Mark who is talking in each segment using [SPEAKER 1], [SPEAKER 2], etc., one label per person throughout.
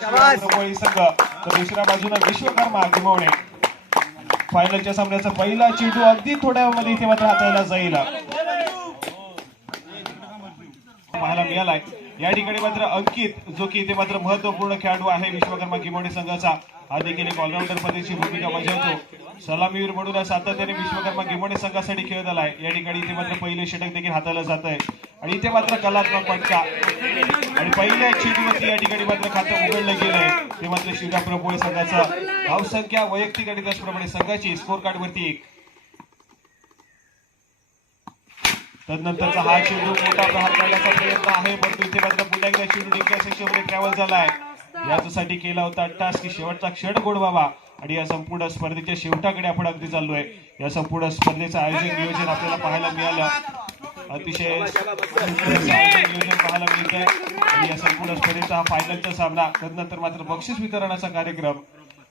[SPEAKER 1] संघ तर दुसऱ्या बाजूला विश्वकर्मा गमावणे फायनलच्या सामन्याचा पहिला चेंडू अगदी थोड्या मध्ये इथे मात्र हाताळला जाईल. पाहायला मिळालाय. या ठिकाणी मात्र अंकित जो की इथे मात्र महत्त्वपूर्ण खेळाडू आहे विश्वकर्मा गिमवणे संघाचा. हा देखील एक ऑलराऊंडर पद्धतीची भूमिका बजावतो. सलामीवीर म्हणून सातत्याने विश्वकर्मा गिमवणे संघासाठी खेळत आलाय. या ठिकाणी इथे मात्र पहिले षटक देखील हाताळलं जात आहे आणि इथे मात्र कलात्मक फटका आणि पहिल्या चेंडूवरती या ठिकाणी मात्र खातं उघडलं गेलंय. ते मात्र शिवराज प्रभू संघाचा धावसंख्या वैयक्तिक आणि त्याचप्रमाणे संघाची स्कोर कार्ड वरती एक. तदनंतरचा हा चेंडू मोठा प्रहार करण्याचा प्रयत्न आहे परंतु इथे मात्र पुन्हा एकदा चेंडू डिक्या सेक्शनमध्ये ट्रॅव्हल झालाय. याच्यासाठी केला होता टास्क की शेवटचा क्षण गोड व्हावा. आणि या संपूर्ण स्पर्धेच्या शेवटाकडे आपण अगदी चाललोय. या संपूर्ण स्पर्धेचं आयोजन नियोजन आपल्याला पाहायला मिळालं. अतिशय नियोजन पाहायला आणि या संपूर्ण स्पर्धेचा हा फायनलचा सामना तदनंतर मात्र बक्षीस वितरणाचा कार्यक्रम.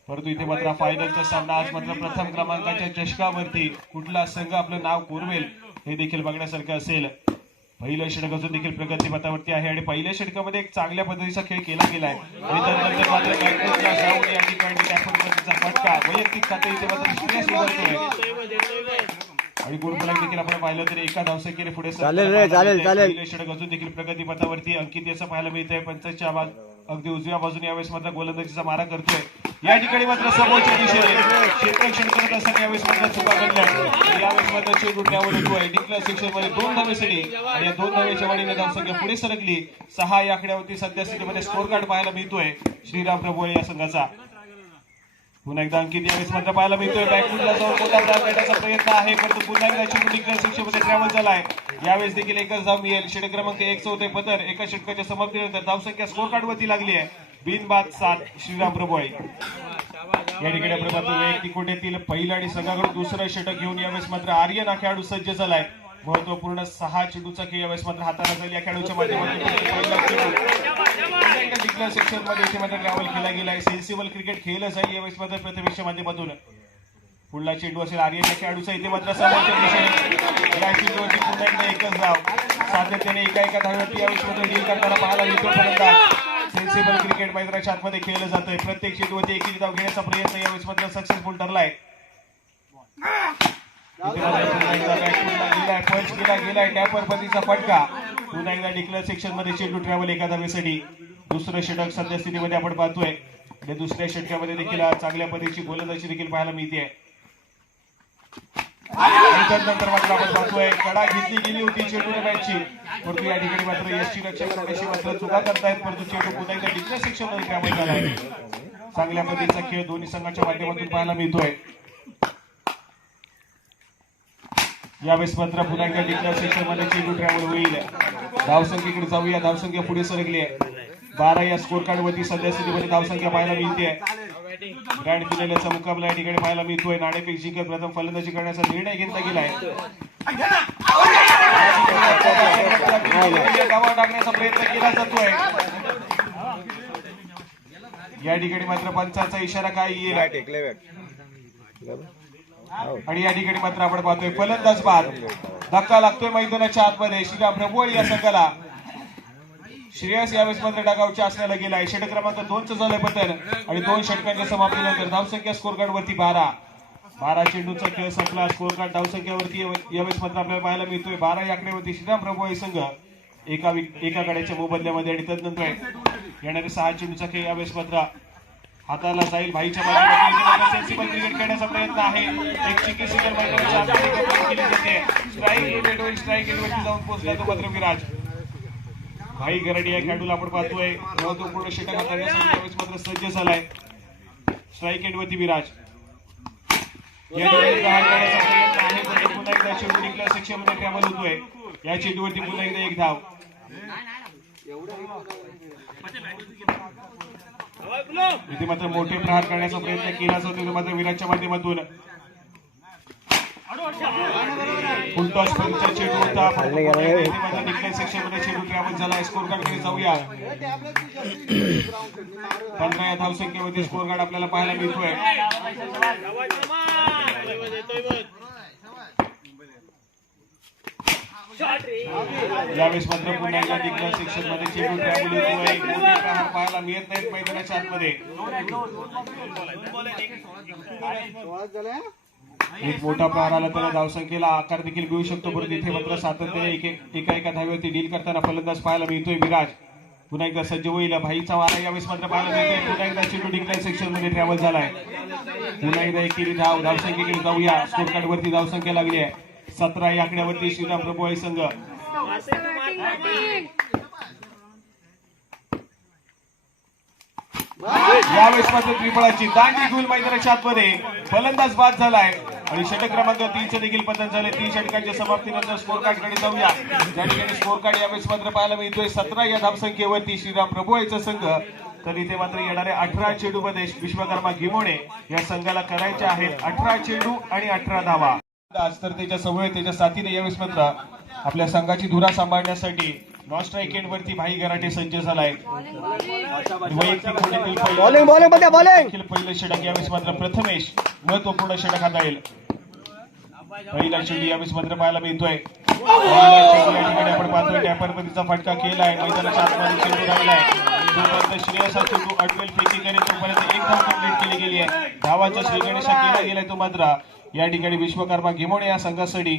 [SPEAKER 1] परंतु इथे मात्र फायनलचा सामना आज मात्र प्रथम क्रमांकाच्या चषकावरती. कुठला संघ आपलं नाव कोरवेल हे देखील बघण्यासारखं असेल. पहिलं षटक अजून देखील प्रगतीपथावरती आहे आणि पहिल्या षटकामध्ये एक चांगल्या पद्धतीचा खेळ केला गेलाय. आणि त्यानंतर मात्र बॅकवर्डला जाऊन या ठिकाणी बॅकवर्ड पद्धतीचा फटका. वैयक्तिक खाते इथे मात्र श्रेयस उभरतोय आणि गुणफलक देखील आपण पाहिलं तर एका धावसंख्येने पुढे
[SPEAKER 2] चालेल, चालेल.
[SPEAKER 1] पहिलं षटक अजून देखील प्रगतीपथावरती अंकित याचं पाहायला मिळतंय. पंचाच्या बाज अगदी उजव्या बाजूने यावेळेस मात्र गोलंदाजीचा मारा करतोय. या ठिकाणी मात्र समोरच्या दिशेने क्षेत्ररक्षण करत असताना यावेळेस मात्र चुका घडल्या. यावेळेस मात्र चेंडू ट्रॅव्हल होतोय डिक्लेअर सेक्शनमध्ये दोन धावेसाठी आणि या दोन धावेच्या वाढीने धावसंख्या पुढे सरकली. सहा या आकड्यावरती सध्या स्थितीमध्ये स्कोर कार्ड पाहायला मिळतोय. श्रीराम प्रभू या संघाचा. पुन्हा एकदा अंकित यावेळेस मात्र पाहायला मिळतोय. बॅकफुटला जाऊन मोठा करण्याचा प्रयत्न आहे. परंतु पुन्हा एकदा चेंडू डिक्लेअर सेक्शनमध्ये ट्रॅव्हल झालाय यावेळेस देखील एकच धाव मिळेल. षटक क्रमांक एक चौथे पदर एका षटकाच्या समाप्तीनंतर धावसंख्या स्कोर कार्डवरती लागली आहे. बिनबाद सात श्रीराम प्रभोळे या ठिकाणी प्रभात पाहतो वैयक्तिक कोट्यातील पहिलं आणि संघाकडून दुसरं षटक घेऊन यावेळेस मात्र आर्यन हा खेळाडू सज्ज झालाय. महत्त्वपूर्ण सहा चेंडूचा खेळ यावेळेस मात्र हाताला झाली या खेळाडूच्या माध्यमातून. पहिला सेक्शनमध्ये इथे मात्र ट्रॅव्हल केला गेलाय सेन्सिबल क्रिकेट खेळलं जाईल यावेळेस मात्र प्रथमेशच्या माध्यमातून पुढला चेंडू असेल आर्यन खेळाडूचा इथे मात्र समोरच्या दिशेने या चेंडूवरती पुन्हा एकदा एकच धाव सातत्याने एका एका धाव्यावरती यावेळेस मात्र डील करताना पाहायला मिळतो फलंदाज सेन्सिबल क्रिकेट मैदानाच्या आतमध्ये खेळलं जातंय प्रत्येक चेंडूवरती एकेची धाव घेण्याचा प्रयत्न यावेळेस मात्र सक्सेसफुल ठरलाय इथे गेलाय पंच केला गेलाय टॅपर पतीचा फटका पुन्हा एकदा डिक्लेअर सेक्शनमध्ये चेंडू ट्रॅव्हल एका धावेसाठी दुसरं षटक सद्यस्थितीमध्ये आपण पाहतोय. आणि दुसऱ्या षटकामध्ये देखील चांगल्या पद्धतीची गोलंदाजी देखील पाहायला मिळते. नंतर मात्र आपण पाहतोय कडा घेतली गेली होती चेंडू मॅचची परंतु या ठिकाणी मात्र यशची रक्षक थोडीशी मात्र चुका करतायत परंतु चेंडू पुन्हा एकदा डिक्लेअर सेक्शनमध्ये ट्रॅव्हल झालाय. चांगल्या पद्धतीचा खेळ दोन्ही संघाच्या माध्यमातून पाहायला मिळतोय. यावेळेस मात्र पुन्हा एकदा डिक्लेअर सेक्शन चेंडू ट्रॅव्हल होईल. धावसंख्येकडे जाऊया. धावसंख्या पुढे सरकली आहे. बारा या स्कोर कार्ड वरती सध्या स्थितीमध्ये धावसंख्या पाहायला मिळते ग्रँड फिनालेचा मुकाबला या ठिकाणी पाहायला मिळतोय. नाणेफेक जिंकत प्रथम फलंदाजी करण्याचा निर्णय घेतला गेलाय दबाव टाकण्याचा प्रयत्न केला जातोय. या ठिकाणी मात्र पंचाचा इशारा काय येईल.
[SPEAKER 2] टेकले हो.
[SPEAKER 1] आणि या ठिकाणी मात्र आपण पाहतोय फलंदाज बाद. धक्का लागतोय मैदानाच्या आतमध्ये. श्रीराम प्रभू या संघाला. श्रेयस यावेळेस मात्र डागावच्या असण्याला गेलाय. षटक क्रमांक दोनचं झालं पतन. आणि दोन षटकांच्या समाप्तीनंतर धावसंख्या स्कोर कार्ड वरती बारा. बारा चेंडूचा खेळ संपला. स्कोर कार्ड धावसंख्यावरती यावेळेस मात्र आपल्याला पाहायला मिळतोय. बारा या आकड्यावरती श्रीराम प्रभू हे संघ एका एका गाड्याच्या मोबदल्यामध्ये आणि तदनंतर येणारे सहा चेंडूचा खेळ यावेळेस मात्र हाताला जाईल भाईच्या माध्यमातून सेन्सिबल क्रिकेट खेळण्याचा प्रयत्न आहे. एक चिकी सिकर केली जाते. स्ट्राईक स्ट्राईक जाऊन पोहोचला तो मात्र विराज. भाई गरडी या खेळाडूला आपण पाहतोय. महत्त्वपूर्ण षटक हाताळण्यासाठी यावेळेस मात्र सज्ज झालाय. स्ट्राईक एंडवरती विराज. या पुन्हा एकदा चेंडू डिक्लेअर सेक्शन ट्रॅव्हल होतोय. या चेंडूवरती पुन्हा एकदा एक धाव. इथे मात्र मोठे प्रहार करण्याचा प्रयत्न केला जातो. इथे मात्र विराटच्या माध्यमातून. फुलटॉस पंचा होता. मात्र डिक्लेअर सेक्शनमध्ये चेंडू झाला. स्कोर कार्डकडे जाऊया. पंधरा या धावसंख्येमध्ये स्कोर कार्ड आपल्याला पाहायला मिळतोय. यावेळेस मात्र पुन्हा एकदा दिग्गज शिक्षणमध्ये चेंडू ट्रॅव्हल होतोय प्रहार पाहायला मिळत नाहीत मैदानाच्या आतमध्ये. एक मोठा प्रहार आला तर धावसंख्येला आकार देखील मिळू शकतो परंतु इथे मात्र सातत्याने एक एका एका धाव्यावरती डील करताना फलंदाज पाहायला मिळतोय विराज पुन्हा एकदा सज्ज होईल. भाईचा वारा यावेळेस मात्र पाहायला मिळतोय. पुन्हा एकदा चेंडू डिक्लाय सेक्शनमध्ये ट्रॅव्हल झालाय. पुन्हा एकदा एकेरी धाव. धावसंख्येकडे जाऊया. स्कोर कार्ड वरती धावसंख्या लागली आहे. सतरा या आकड्यावरती श्रीराम प्रभू आई संघ. यावेळेस मात्र त्रिफळाची दांडी गुल मैदानाच्या आतमध्ये फलंदाज बाद झालाय. आणि षटक क्रमांक तीनचे देखील पतन झाले तीन षटकांच्या समाप्तीनंतर स्कोर कार्डकडे जाऊया. त्या ठिकाणी स्कोर कार्ड यावेळेस मात्र पाहायला मिळतोय सतरा या धावसंख्येवरती श्रीराम प्रभू याचा संघ. तर इथे मात्र येणाऱ्या अठरा चेंडू मध्ये विश्वकर्मा गिमोणे या संघाला करायचे आहेत. अठरा चेंडू आणि अठरा धावा. आज तर त्याच्यासमोर त्याच्या साथीने यावेळेस मात्र आपल्या संघाची धुरा सांभाळण्यासाठी नॉन स्ट्राईक एंड वरती भाई गराटे सज्ज झालाय. पहिलं- षटक यावेळेस मात्र प्रथमेश महत्त्वपूर्ण षटक हाताळेल पहिला चेंडू यावेळेस मात्र पाहायला मिळतोय. ठिकाणी आपण पाहतोय टॅपर पतीचा फटका केलाय. मैदानाच्या आतमध्ये चेंडू राहिलाय तोपर्यंत श्रेयस चेंडू अडवेल फेकी करेल तोपर्यंत एक धाव कंप्लीट केली गेली आहे. धावाचा श्रीगणेश केला गेलाय तो मात्र. या ठिकाणी विश्वकर्मा गिमोणे या संघासाठी.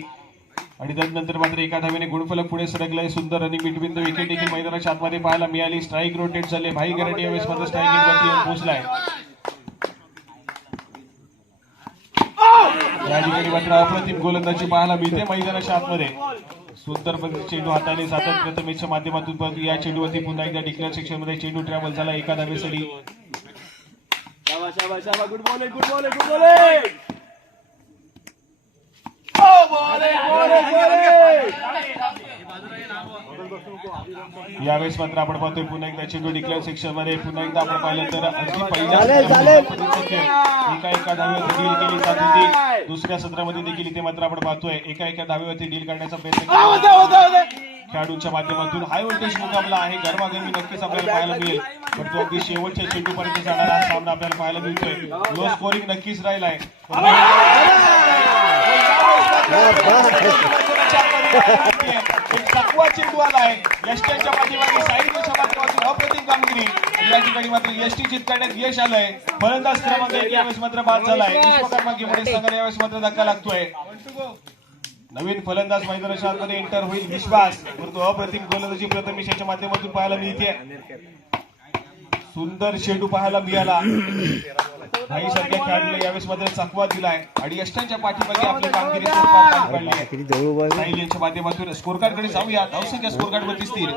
[SPEAKER 1] आणि त्यानंतर मात्र एका धावेने गुणफलक पुढे सरकलाय. सुंदर आणि मिटबिंदू विकेट देखील मैदानाच्या आतमध्ये पाहायला मिळाली. स्ट्राईक रोटेट झाले भाई गरड यावेळेस मात्र स्ट्राईक वरती येऊन पोहोचलाय. या ठिकाणी मात्र अप्रतिम गोलंदाजी पाहायला मिळते मैदानाच्या आतमध्ये. सुंदर चेंडू हाताने जातात प्रथमेच्या माध्यमातून परंतु या चेंडूवरती पुन्हा एकदा डिक्लेअर सेक्शनमध्ये चेंडू ट्रॅव्हल झाला एका धावेसाठी. यावेळेस मात्र आपण पाहतोय पुन्हा एकदा चेंडू डिक्लेअर सेक्शनमध्ये. पुन्हा एकदा आपण पाहिलं तर अगदी. पहिल्या एका एका धावेवरती डील केली जात होती. दुसऱ्या सत्रामध्ये देखील इथे मात्र आपण पाहतोय एका एका धावेवरती डील करण्याचा प्रयत्न खेळाडूंच्या माध्यमातून हाय व्होल्टेज मुकाबला आहे. गरमागरमी नक्कीच आपल्याला पाहायला मिळेल. पण तो अगदी शेवटच्या चेंडूपर्यंत जाणारा हा सामना आपल्याला पाहायला मिळतोय. लो स्कोरिंग नक्कीच राहिलाय. एक चकवा चेंडू आलाय यष्ट्यांच्या पाठीमागे साईडच्या माध्यमातून अप्रतिम कामगिरी या ठिकाणी मात्र यष्टी चित करण्यात यश आलंय फलंदाज क्रमांक एक यावेळेस मात्र बाद झालाय विश्वकर्मा गिमडे संघाला यावेळेस मात्र धक्का लागतोय नवीन फलंदाज मैदानाच्या आतमध्ये एंटर होईल विश्वास. परंतु अप्रतिम गोलंदाजी प्रथमेशाच्या माध्यमातून पाहायला मिळते. सुंदर शेडू पाहायला मिळाला. काही सारख्या खेळाडूला यावेळेस मात्र चकवा दिलाय. आणि यष्टांच्या पाठीमागे आपली कामगिरी आहे यांच्या माध्यमातून स्कोर कार्डकडे जाऊया. धावसंख्या स्कोर कार्ड वरती स्थिर.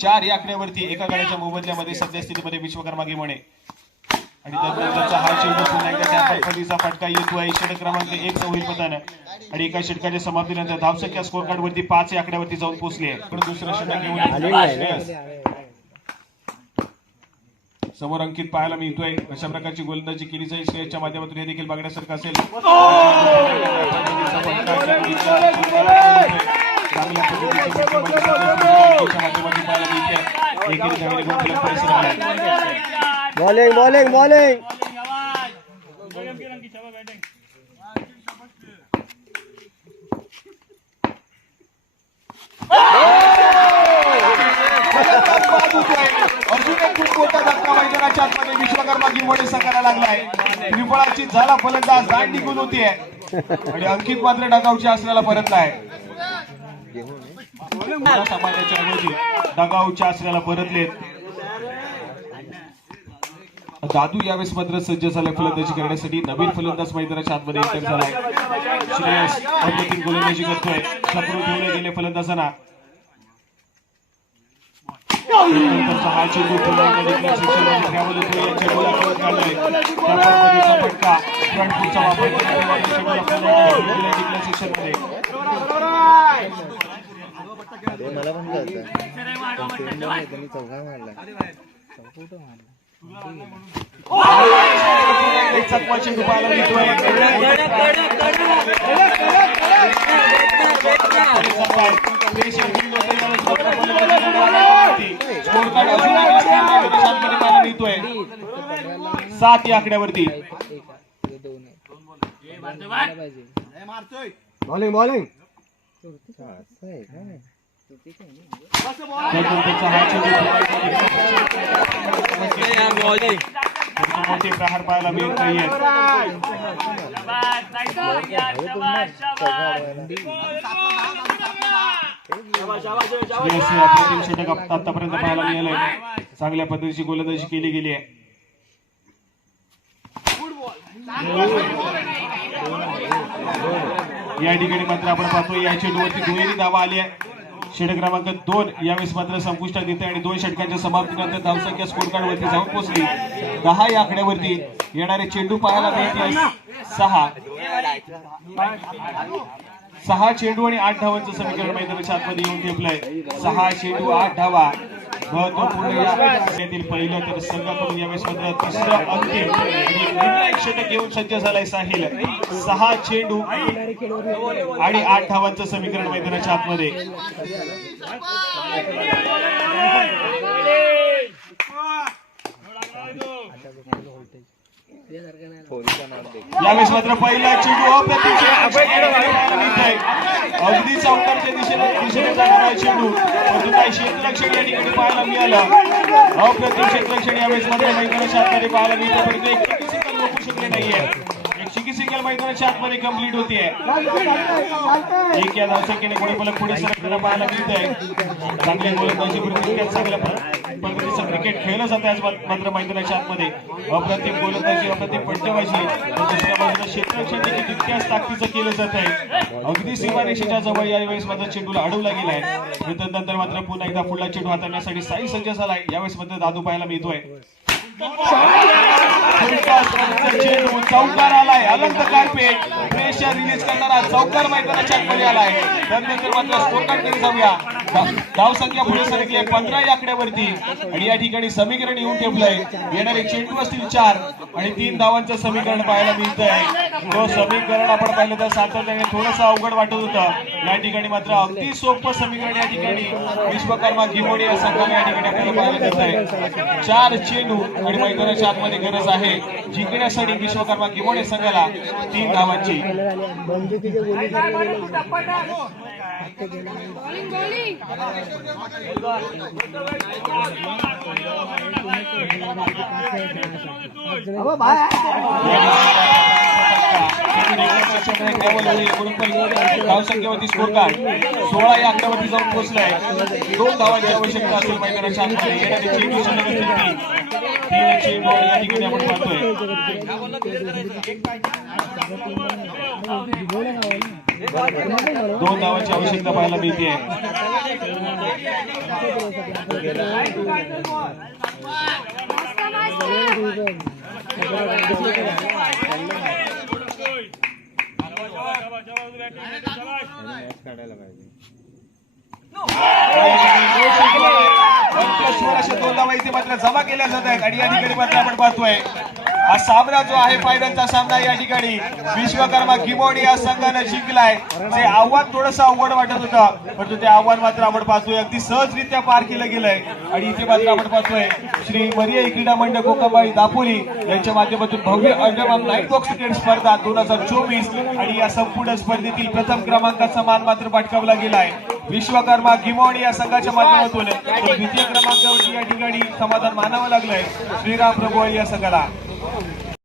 [SPEAKER 1] चार या आकड्यावरती एका गाड्याच्या मोबदल्यामध्ये सध्या स्थितीमध्ये विश्वकर्मा गेमणे आणि त्यानंतरचा हा चेंडू पुन्हा एकदा त्या पद्धतीचा फटका येतोय. षटक क्रमांक एक होईल पतान. आणि एका षटकाच्या समाप्तीनंतर धावसंख्या स्कोर कार्ड वरती पाच या आकड्यावरती जाऊन पोहोचली आहे. पण दुसरं षटक घेऊन. समोर अंकित पाहायला मिळतोय. अशा प्रकारची गोलंदाजी केली जाईल. श्रेयसच्या माध्यमातून हे देखील बघण्यासारखं असेल.
[SPEAKER 2] बॉलिंग बॉलिंग बॉलिंग
[SPEAKER 1] अजून एक खूप मोठा धक्का मैदानाच्या विश्वकर्मा किंबोडे संघाला लागलाय त्रिफळाची झाला फलंदाज दांड निघून होतीये आणि अंकित मात्र डगावची असण्याला परतलाय पुन्हा सांभाळण्याच्या ऐवजी डगावच्या असण्याला परतलेत दादू यावेळेस मात्र सज्ज झालाय फलंदाजी करण्यासाठी. नवीन फलंदाज मैदानाच्या आतमध्ये एंटर झालाय. श्रेयस गोलंदाजी करतोय. चक्र ठेवले गेले फलंदाजांना त्यानंतरचा हा चेंडू पुन्हा एकदा डिक्लेअर सेक्शनमध्ये travel होतोय. यांच्या गोलाकडे काढलाय. त्या पद्धतीचा फटका फ्रंट वापर करण्यात
[SPEAKER 3] मला पण कळतं त्यांनी चौका मारला
[SPEAKER 1] एक मिळतोय. एक वेळेस शांतपणे पाहायला मिळतोय. सात या आकड्यावरती
[SPEAKER 3] दोन आहे पाहिजे
[SPEAKER 2] बॉलिंग बॉलिंग
[SPEAKER 1] मोठे प्रहार पाहायला मिळत नाहीये षटक आतापर्यंत पाहायला मिळालंय. चांगल्या पद्धतीची गोलंदाजी केली गेली आहे. या ठिकाणी मात्र आपण पाहतो या चेंडूवरती दुहेरी धावा आली आहे. षटक क्रमांक दोन यावेळेस मात्र संपुष्टात येते आणि दोन षटकांच्या समाप्तीनंतर धावसंख्या स्कोर कार्ड वरती जाऊन पोहोचली. दहा या आकड्यावरती येणारे चेंडू पाहायला मिळतील. सहा. सहा चेंडू आणि आठ धावांचं समीकरण मैदानाच्या आतमध्ये येऊन ठेपलंय. सहा चेंडू आठ धावा. महत्त्वपूर्ण पहिलं तर संघाकडून यावेळेस मात्र तिसरं अंतिम. निर्णायक षटक घेऊन सज्ज झालाय साहिल. सहा चेंडू आणि आठ धावांचं समीकरण मैदानाच्या आतमध्ये. यावेळेस मात्र पहिला चेंडू अगदी चौकारच्या दिशेने दिशेने जाणारा चेंडू. परंतु काही क्षेत्ररक्षण या ठिकाणी पाहायला मिळालं. अप्रतिम क्षेत्ररक्षण यावेळेस मात्र मैदानाच्या आतमध्ये पाहायला मिळतं. परंतु एक चिकी सिंगल रोखू शकले नाहीये. एक चिकी सिंगल मैदानाच्या आतमध्ये कंप्लीट होतीये. एक या धावसंख्येने कोणी पलक पुढे सरकताना पाहायला मिळतंय. चांगल्या गोलंदाजी तितक्याच चांगल्या प- क्रिकेट खेळलं जातं आज मात्र मैदानाच्या आतमध्ये. अप्रतिम गोलंदाजी अप्रतिम फटकेबाजी दुसऱ्या बाजूला क्षेत्ररक्षण देखील तितक्याच ताकदीचं केलं जात आहे. अगदी सीमारेषेच्या जवळ यावेळेस मात्र चेंडूला अडवला गेलाय. नंतर मात्र पुन्हा एकदा पुढला चेंडू हाताळण्यासाठी साई सज्ज झालाय. यावेळेस मात्र दादू पाहायला मिळतोय. चेंडू चौकार आलाय. अनंत कार्पेट प्रेशर रिलीज करणारा चौकार मैदानाच्या आतमध्ये आलाय. त्यानंतर मात्र स्कोर कार्डकडे जाऊया. धावसंख्या पुढे सरकली आहे पंधरा या आकड्यावरती. आणि या ठिकाणी समीकरण येऊन ठेवलंय. येणारे चेंडू असतील चार आणि तीन धावांचं समीकरण पाहायला मिळत आहे तो समीकरण आपण पाहिलं तर सातत्याने थोडंसं अवघड वाटत होतं. या ठिकाणी मात्र अगदी सोपं समीकरण या ठिकाणी विश्वकर्मा घिमोडी या संघाने या ठिकाणी आपल्याला पाहायला मिळत आहे चार चेंडू आणि मैदानाच्या आतमध्ये गरज आहे. जिंकण्यासाठी विश्वकर्मा गिमोडे संघाला तीन धावांची धावसंख्येवरती स्कोर कार्ड सोळा या आकड्यावरती जाऊन पोहोचलाय दोन धावांची आवश्यकता असेल मैदानाच्या या ठिकाणी आपण पाहतोय दोन धावांची आवश्यकता पाहायला मिळते.
[SPEAKER 3] काढायला पाहिजे
[SPEAKER 1] दोन धावा इथे मात्र जमा केल्या जात आहेत आणि या ठिकाणी मात्र आपण पाहतोय. हा सामना जो आहे फायनलचा सामना या ठिकाणी. विश्वकर्मा गिमोडी या संघानं जिंकलाय. जे आव्हान थोडस अवघड वाटत होतं परंतु ते आव्हान मात्र आपण पाहतोय अगदी सहजरित्या पार केलं गेलंय. आणि इथे मात्र आपण पाहतोय श्री मरियाई क्रीडा मंडळ कोकंबाई दापोली यांच्या माध्यमातून भव्य अंडरमान लाइट बॉक्स क्रिकेट स्पर्धा दोन हजार चोवीस आणि या संपूर्ण स्पर्धेतील प्रथम क्रमांकाचा मान मात्र पटकावला गेलाय. विश्वकर्मा गिमोडी या संघाच्या माध्यमातून द्वितीय क्रमांकावरती या ठिकाणी समाधान मानावं लागलंय. श्रीराम प्रभू या संघाला. Oh.